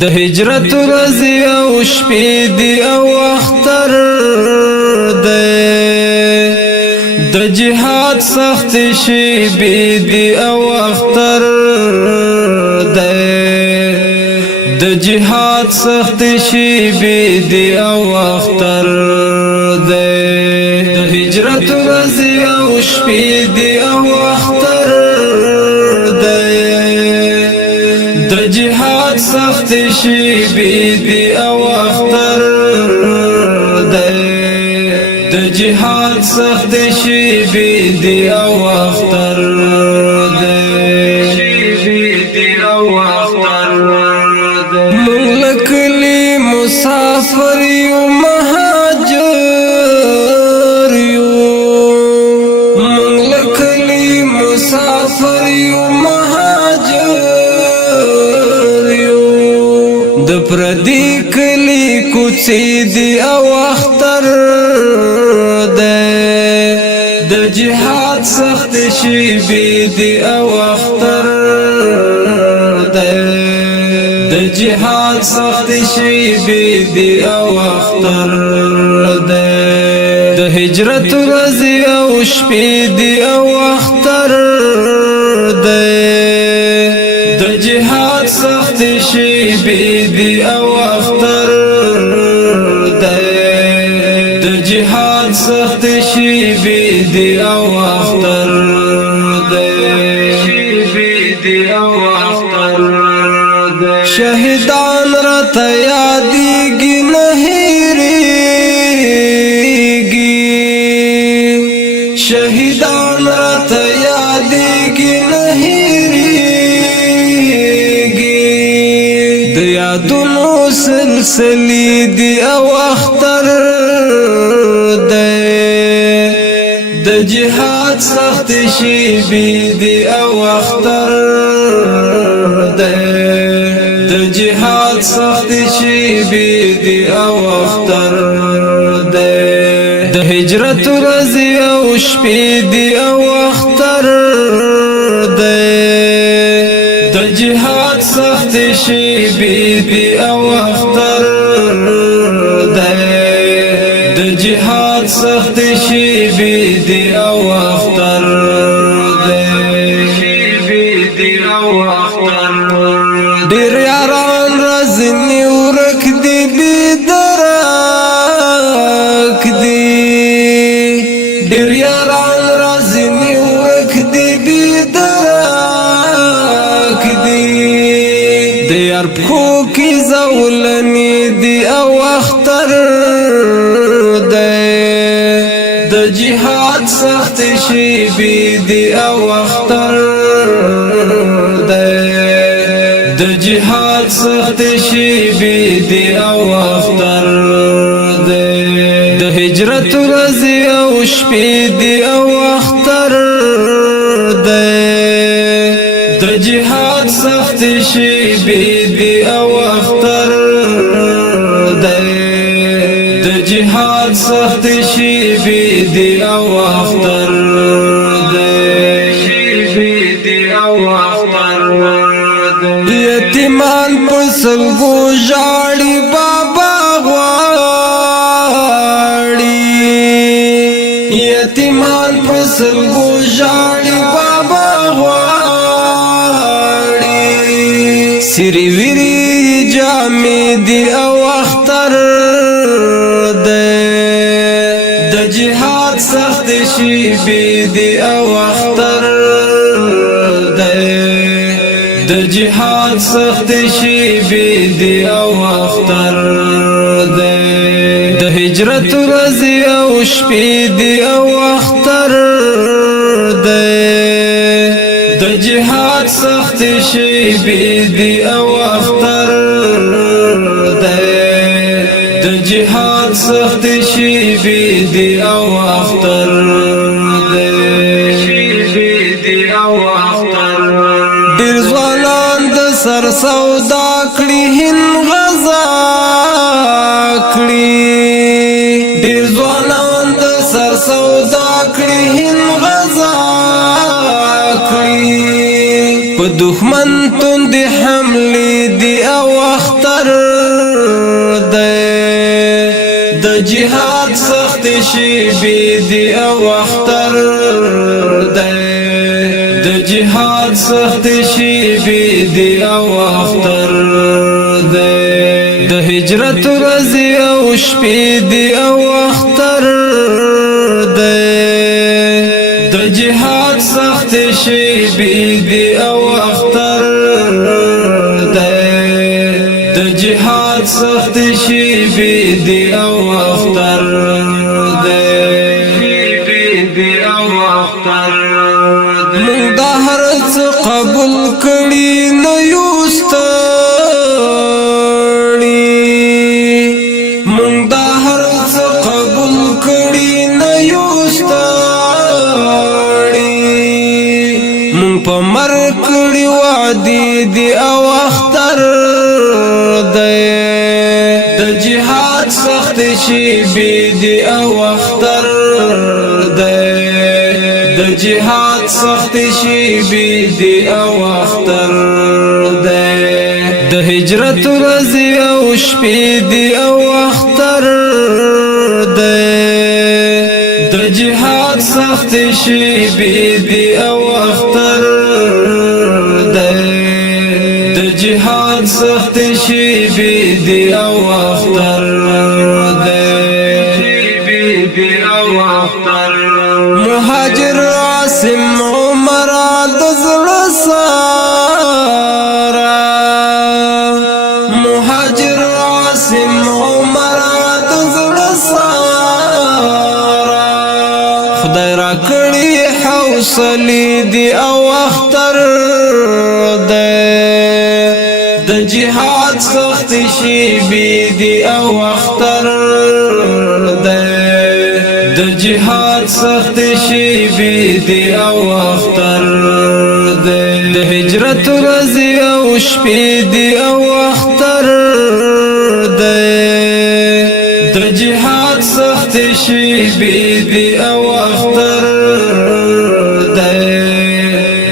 د هجرت ورځې او شپې دی او اختر دی د جهاد سخت شیبې دی او اختر دی د جهاد سخت شیبې دی او اختر دی د هجرت ورځې او شپې دی او اختر دی د جهاد سخت شیبې دی او اختر دی د جهاد سخت شیبې دی او اختر دی ملکلی مسافر یو مهاجر یو ملکلی مسافر یو مهاجر یو د پردی کلی کوڅې دی او اختر دی د جهاد سخت شیبې دی او اختر دی د جهاد سخت شیبې دی او اختر دی د هجرت ورځې او شپې دی او اختر دی د جهاد سخت شیبې دی او اختر دی د جهاد سخت شیبې دی او اختر دی شهیدان رات یادېږي نه هېرېږي شهیدان رات یادېږي نه هېرېږي د یادونو سلسلې دی او اختر دی د جهاد سخت شیبې دی او اختر دی د جهاد سخت شیبې دی او اختر دی د هجرت ورځې او شپې دی او اختر دی د جهاد سخت شیبې دی او اختر دی د جهاد سخت شیبې دی او اختر دی ډېر یاران رزنی ورک دی بیدرک دی ډېر یاران رزنی ورک دی بیدرک دی د یار پښو کې زولنې دی او اختر دی د جهاد سخت شیبې دی او اختر دی د جهاد سخت شیبې دی او اختر دی د هجرت ورځې او شپې دی او اختر دی د جهاد سخت شیبې دی او اختر دی د جهاد سخت شیبې دی او اختر یتیمان پسلګو ژاړي بابا غواړي یتیمان پسلګو ژاړي بابا غواړي سری ویری جامې دی او اختر دی د جهاد سخت شیبې دی او اختر دی د جهاد سخت شیبې دی او اختر دی د هجرت ورځې او شپې دی او اختر دی د جهاد سخت شیبې دی او اختر دی د جهاد سخت شیبې دی او اختر دی ډېر ځوانان د سر سودا کړي هند غزا کړي ډېر ځوانان د سر سودا کړي هند غزا کړي په دښمن توندې حملې دی او وخت اختر دی د جهاد سخت شیبې دی او اختر دی د جهاد سخت شیبې دی او اختر دی د هجرت ورځې او شپې دی او اختر دی د جهاد سخت شیبې دی او اختر دی د جهاد سخت شیبې دی او اختر دی مونږ دا هر څه قبول کړي نه یو ستړي مونږ دا هر څه قبول کړي نه یو ستړي مونږ په مرګ کړي وعدې دي او اختر دی د جهاد سخت شیبې دي او اختر دی د جهاد سخت شیبې دي او اختر دی د هجرت ورځې او شپې دي او اختر دی د جهاد سخت شیبې دي او اختر دی د جهاد سخت شیبې دي او اختر دی مهاجر عاصم عمر د زړه سارا مهاجر عاصم عمر د زړه سارا خدای را کړی حوصلې دی او اختر دی د جهاد سخت شیبې دی او اختر دی د جهاد سخت شیبې دی او اختر دی د هجرت ورځې او شپې دی او اختر دی د جهاد سخت شیبې دی او اختر دی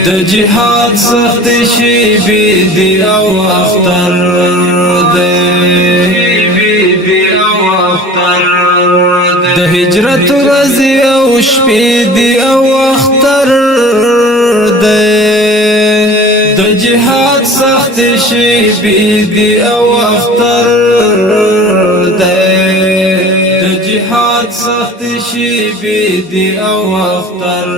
د جهاد سخت شیبې دی او اختر دی د هجرت ورځې او شپې دی او اختر دی د جهاد سخت شیبې دی او اختر دی د جهاد سخت شیبې دی او اختر